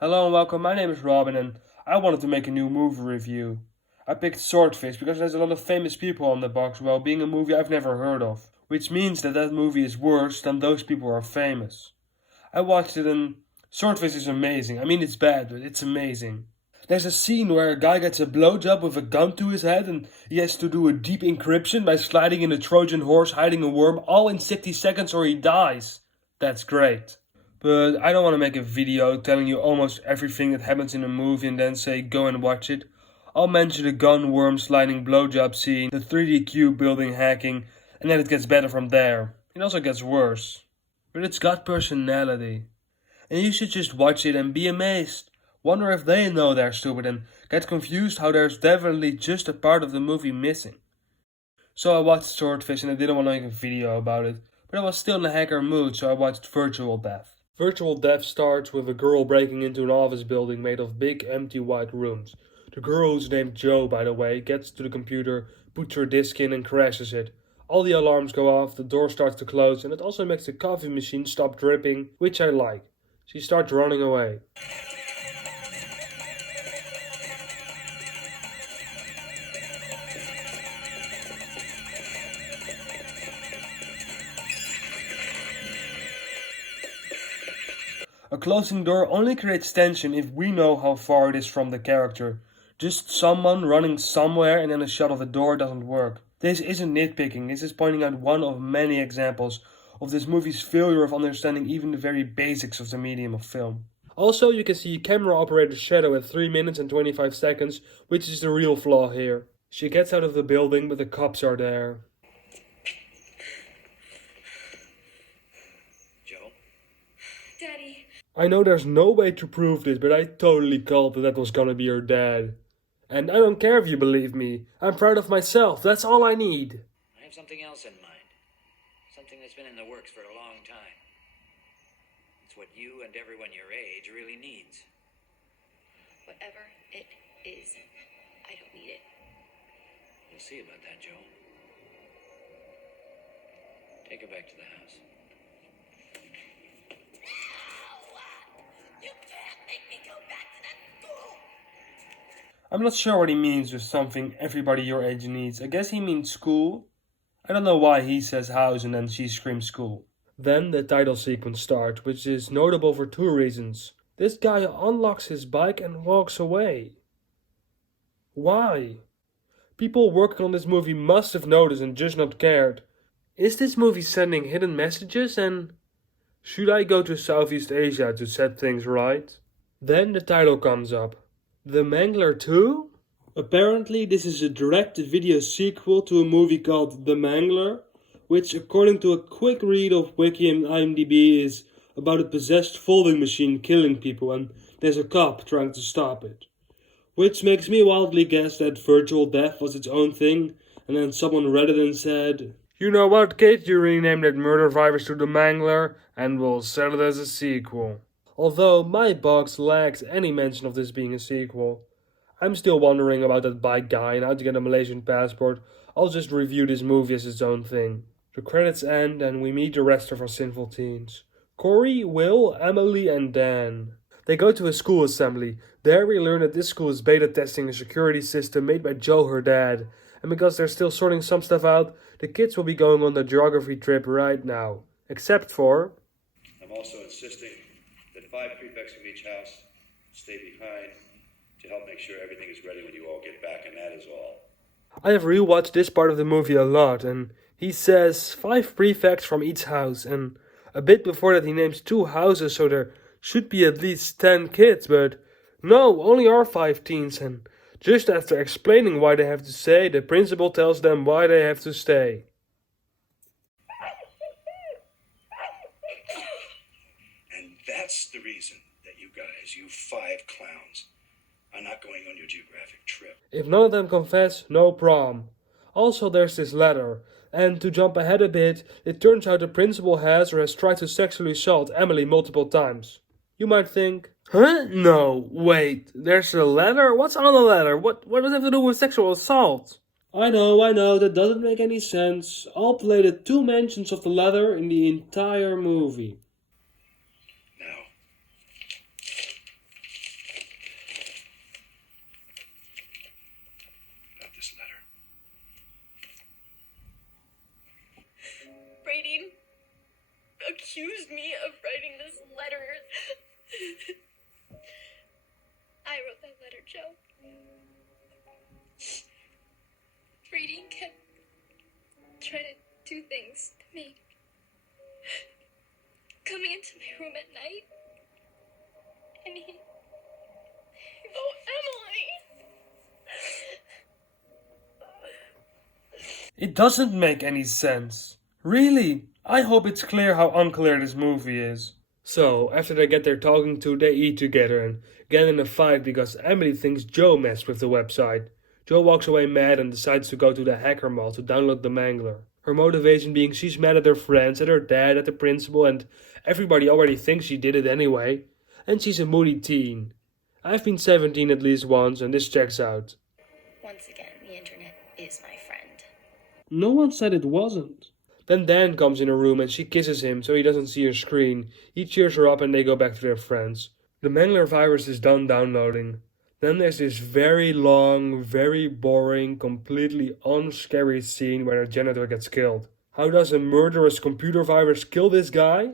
Hello and welcome, my name is Robin and I wanted to make a new movie review. I picked Swordfish because there's a lot of famous people on the box while being a movie I've never heard of, which means that movie is worse than those people who are famous. I watched it and Swordfish is amazing. I mean it's bad, but it's amazing. There's a scene where a guy gets a blowjob with a gun to his head and he has to do a deep encryption by sliding in a Trojan horse hiding a worm all in 60 seconds or he dies. That's great. But I don't want to make a video telling you almost everything that happens in a movie and then say go and watch it. I'll mention the gun worm sliding blowjob scene, the 3D cube building hacking, and then it gets better from there. It also gets worse. But it's got personality. And you should just watch it and be amazed. Wonder if they know they're stupid and get confused how there's definitely just a part of the movie missing. So I watched Swordfish and I didn't want to make a video about it, but I was still in a hacker mood, so I watched Virtual Death. Virtual Death starts with a girl breaking into an office building made of big empty white rooms. The girl, who's named Jo by the way, gets to the computer, puts her disk in and crashes it. All the alarms go off, the door starts to close, and it also makes the coffee machine stop dripping, which I like. She starts running away. A closing door only creates tension if we know how far it is from the character. Just someone running somewhere and then a shot of a door doesn't work. This isn't nitpicking, this is pointing out one of many examples of this movie's failure of understanding even the very basics of the medium of film. Also, you can see camera operator's shadow at 3 minutes and 25 seconds, which is the real flaw here. She gets out of the building, but the cops are there. Joe? Daddy. I know there's no way to prove this, but I totally called that was gonna be her dad. And I don't care if you believe me. I'm proud of myself, that's all I need. I have something else in mind. Something that's been in the works for a long time. It's what you and everyone your age really needs. Whatever it is, I don't need it. We'll see about that, Joe. Take her back to the house. You can't make me go back to that school! I'm not sure what he means with something everybody your age needs. I guess he means school. I don't know why he says house and then she screams school. Then the title sequence starts, which is notable for two reasons. This guy unlocks his bike and walks away. Why? People working on this movie must have noticed and just not cared. Is this movie sending hidden messages and should I go to Southeast Asia to set things right? Then the title comes up. The Mangler 2? Apparently this is a direct-to-video sequel to a movie called The Mangler, which according to a quick read of Wiki and IMDb is about a possessed folding machine killing people and there's a cop trying to stop it. Which makes me wildly guess that Virtual Death was its own thing and then someone read it and said, "You know what, kid, you renamed that murder virus to The Mangler and we'll sell it as a sequel." Although my box lacks any mention of this being a sequel. I'm still wondering about that bike guy and how to get a Malaysian passport. I'll just review this movie as its own thing. The credits end and we meet the rest of our sinful teens. Corey, Will, Emily and Dan. They go to a school assembly. There we learn that this school is beta testing a security system made by Joe, her dad. And because they're still sorting some stuff out, the kids will be going on the geography trip right now. Except for... I'm also insisting that 5 prefects from each house stay behind to help make sure everything is ready when you all get back, and that is all. I have rewatched this part of the movie a lot, and he says 5 prefects from each house, and a bit before that he names 2 houses, so there should be at least 10 kids, but no, only our 5 teens, and just after explaining why they have to stay, the principal tells them why they have to stay. And that's the reason that you guys, you 5 clowns, are not going on your geographic trip. If none of them confess, no prom. Also there's this letter, and to jump ahead a bit, it turns out the principal has or has tried to sexually assault Emily multiple times. You might think, huh? No, wait, there's a letter? What's on the letter? What does it have to do with sexual assault? I know, that doesn't make any sense. I'll play the 2 mentions of the letter in the entire movie. Now, Joe. Brady kept trying to do things to me. Coming into my room at night. And he... Oh, Emily! It doesn't make any sense. Really, I hope it's clear how unclear this movie is. So, after they get their talking to, they eat together and get in a fight because Emily thinks Joe messed with the website. Joe walks away mad and decides to go to the hacker mall to download the mangler. Her motivation being she's mad at her friends, at her dad, at the principal, and everybody already thinks she did it anyway. And she's a moody teen. I've been 17 at least once, and this checks out. Once again, the internet is my friend. No one said it wasn't. Then Dan comes in her room and she kisses him so he doesn't see her screen. He cheers her up and they go back to their friends. The mangler virus is done downloading. Then there's this very long, very boring, completely unscary scene where a janitor gets killed. How does a murderous computer virus kill this guy?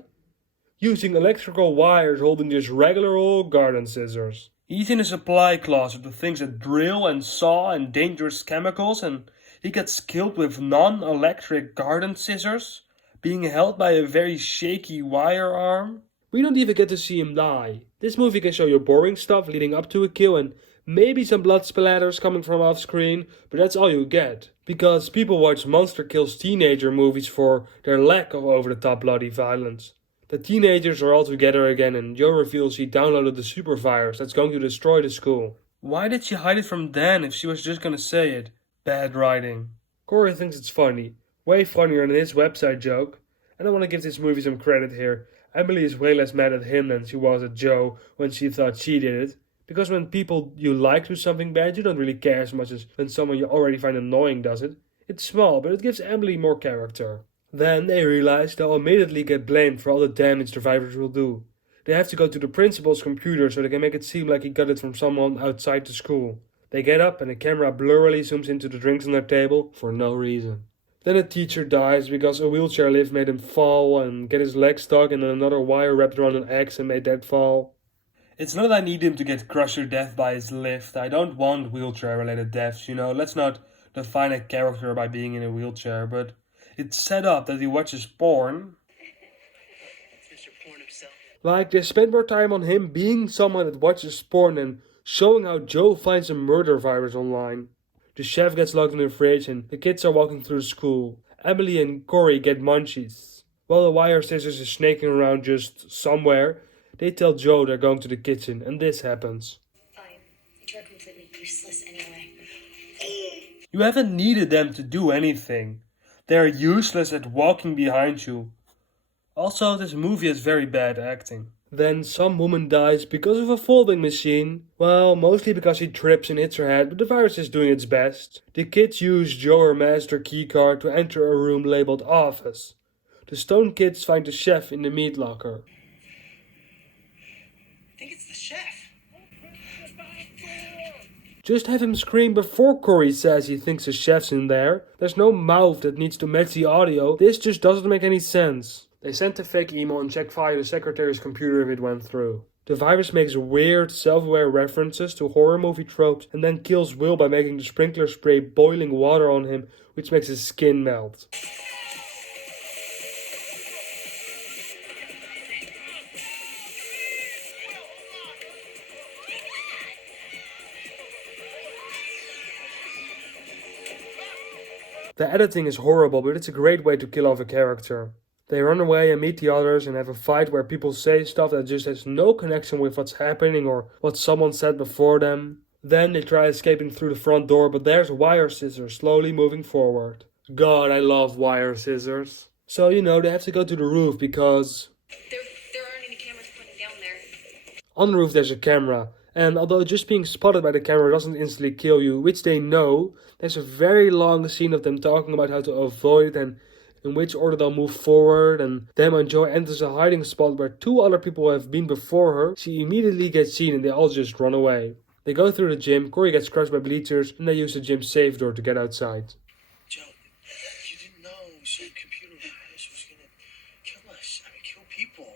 Using electrical wires holding just regular old garden scissors. He's in a supply closet with things that drill and saw and dangerous chemicals, and he gets killed with non-electric garden scissors, being held by a very shaky wire arm. We don't even get to see him die. This movie can show you boring stuff leading up to a kill and maybe some blood splatters coming from off screen, but that's all you get. Because people watch Monster Kills teenager movies for their lack of over-the-top bloody violence. The teenagers are all together again and Joe reveals she downloaded the super virus that's going to destroy the school. Why did she hide it from Dan if she was just gonna say it? Bad writing. Corey thinks it's funny. Way funnier than his website joke. And I want to give this movie some credit here. Emily is way less mad at him than she was at Joe when she thought she did it. Because when people you like do something bad, you don't really care as much as when someone you already find annoying does it. It's small, but it gives Emily more character. Then they realize they'll immediately get blamed for all the damage the virus will do. They have to go to the principal's computer so they can make it seem like he got it from someone outside the school. They get up and the camera blurrily zooms into the drinks on their table for no reason. Then a teacher dies because a wheelchair lift made him fall and get his leg stuck and then another wire wrapped around an axe and made that fall. It's not that I need him to get crushed to death by his lift. I don't want wheelchair-related deaths, Let's not define a character by being in a wheelchair, but it's set up that he watches porn. Mr. Porn himself. Like, they spend more time on him being someone that watches porn and showing how Joe finds a murder virus online. The chef gets locked in the fridge and the kids are walking through school. Emily and Corey get munchies. While the wire scissors is snaking around just somewhere, they tell Joe they're going to the kitchen and this happens. Fine. You're completely useless anyway. You haven't needed them to do anything. They're useless at walking behind you. Also, this movie has very bad acting. Then some woman dies because of a folding machine. Well, mostly because she trips and hits her head, but the virus is doing its best. The kids use Joe her master keycard to enter a room labeled office. The stone kids find the chef in the meat locker. I think it's the chef. Just have him scream before Corey says he thinks the chef's in there. There's no mouth that needs to match the audio. This just doesn't make any sense. They sent a fake email and checked via the secretary's computer if it went through. The virus makes weird, self-aware references to horror movie tropes and then kills Will by making the sprinkler spray boiling water on him, which makes his skin melt. The editing is horrible, but it's a great way to kill off a character. They run away and meet the others and have a fight where people say stuff that just has no connection with what's happening or what someone said before them. Then they try escaping through the front door, but there's wire scissors slowly moving forward. God, I love wire scissors. So, they have to go to the roof because There aren't any cameras pointing down there. on the roof there's a camera. And although just being spotted by the camera doesn't instantly kill you, which they know, there's a very long scene of them talking about how to avoid it and in which order they'll move forward, and then when Joy enters a hiding spot where two other people have been before her, she immediately gets seen and they all just run away. They go through the gym, Corey gets crushed by bleachers, and they use the gym safe door to get outside. Joe, you didn't know some computer virus was gonna kill us. Kill people.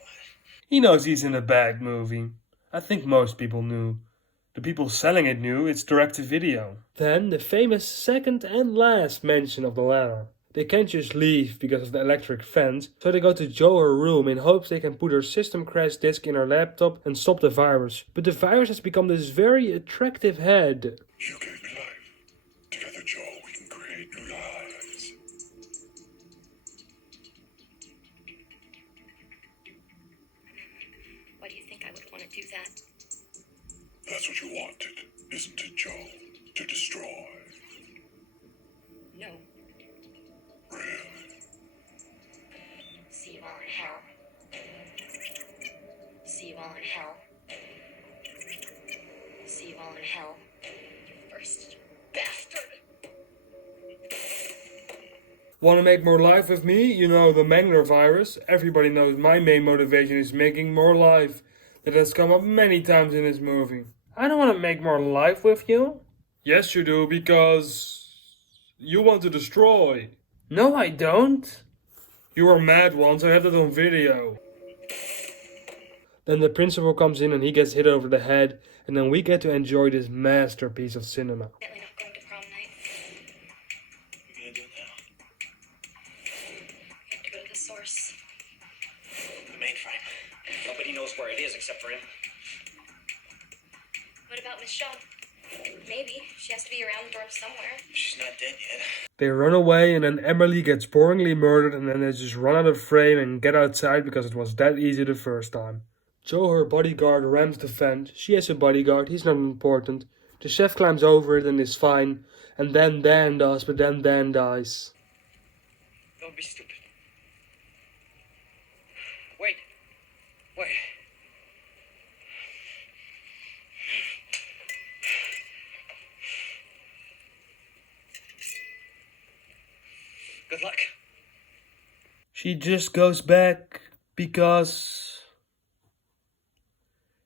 He knows he's in a bad movie. I think most people knew. The people selling it knew it's direct-to-video. Then the famous second and last mention of the letter. They can't just leave because of the electric fence, so they go to Jo her room in hopes they can put her system crash disk in her laptop and stop the virus. But the virus has become this very attractive head. You gave me life. Together, Jo, we can create new lives. Why do you think I would want to do that? That's what you wanted, isn't it, Jo? To destroy. No. Really? See you all in hell. See you all in hell. See you all in hell. You first bastard. Want to make more life with me? You know, the Mangler virus. Everybody knows my main motivation is making more life. That has come up many times in this movie. I don't want to make more life with you. Yes, you do, because you want to destroy. No, I don't. You were mad once, I had it on video. Then the principal comes in and he gets hit over the head, and then we get to enjoy this masterpiece of cinema. Definitely not going to prom night. What are you gonna do now? We have to go to the source. The mainframe. Nobody knows where it is except for him. What about Miss Shaw? Maybe. She has to be around the dorm somewhere. She's not dead yet. They run away, and then Emily gets boringly murdered, and then they just run out of frame and get outside because it was that easy the first time. Jo, her bodyguard, rams the fence. She has a bodyguard, he's not important. The chef climbs over it and is fine. And then Dan does, but then Dan dies. Don't be stupid. Wait. Wait. Good luck. She just goes back because...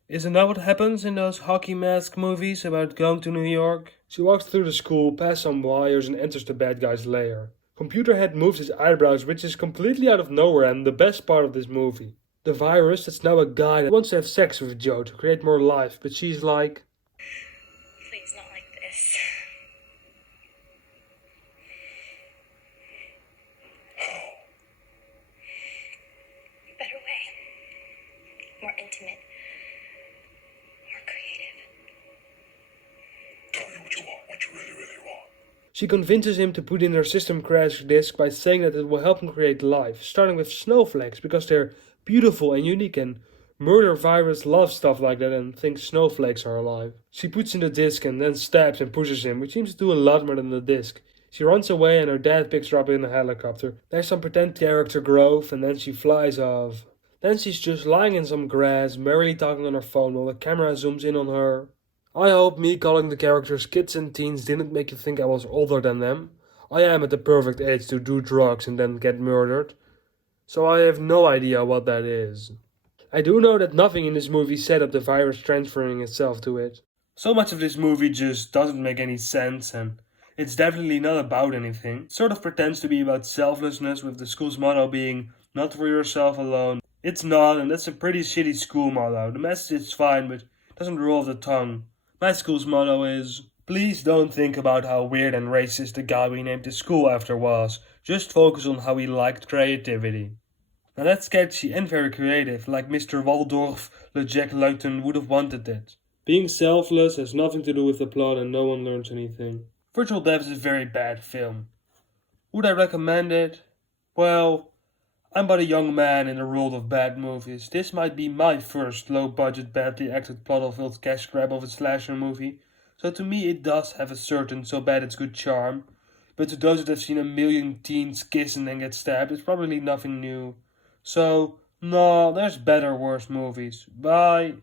Isn't that what happens in those hockey mask movies about going to New York? She walks through the school, past some wires, and enters the bad guy's lair. Computerhead moves his eyebrows, which is completely out of nowhere and the best part of this movie. The virus, that's now a guy that wants to have sex with Jo to create more life, but she's like... Please, not like this. How? Better way. More intimate. More creative. Tell me what you want, what you really, really want. She convinces him to put in her system crash disk by saying that it will help him create life, starting with snowflakes because they're beautiful and unique, and murder virus loves stuff like that and thinks snowflakes are alive. She puts in the disk and then stabs and pushes him, which seems to do a lot more than the disk. She runs away and her dad picks her up in a helicopter. There's some pretend character growth and then she flies off. Then she's just lying in some grass, merrily talking on her phone while the camera zooms in on her. I hope me calling the characters kids and teens didn't make you think I was older than them. I am at the perfect age to do drugs and then get murdered. So I have no idea what that is. I do know that nothing in this movie set up the virus transferring itself to it. So much of this movie just doesn't make any sense, and it's definitely not about anything. It sort of pretends to be about selflessness, with the school's motto being not for yourself alone. It's not, and that's a pretty shitty school motto. The message is fine, but it doesn't roll off the tongue. My school's motto is, please don't think about how weird and racist the guy we named the school after was. Just focus on how he liked creativity. Now that's sketchy and very creative, like Mr. Waldorf, Le Jack Layton would have wanted it. Being selfless has nothing to do with the plot and no one learns anything. Virtual Dev is a very bad film. Would I recommend it? Well, I'm but a young man in the world of bad movies. This might be my first low-budget, badly acted, plot-filled cash grab of a slasher movie, so to me it does have a certain so bad it's good charm. But to those that have seen a million teens kiss and then get stabbed, it's probably nothing new. So, no, there's better, worse movies. Bye.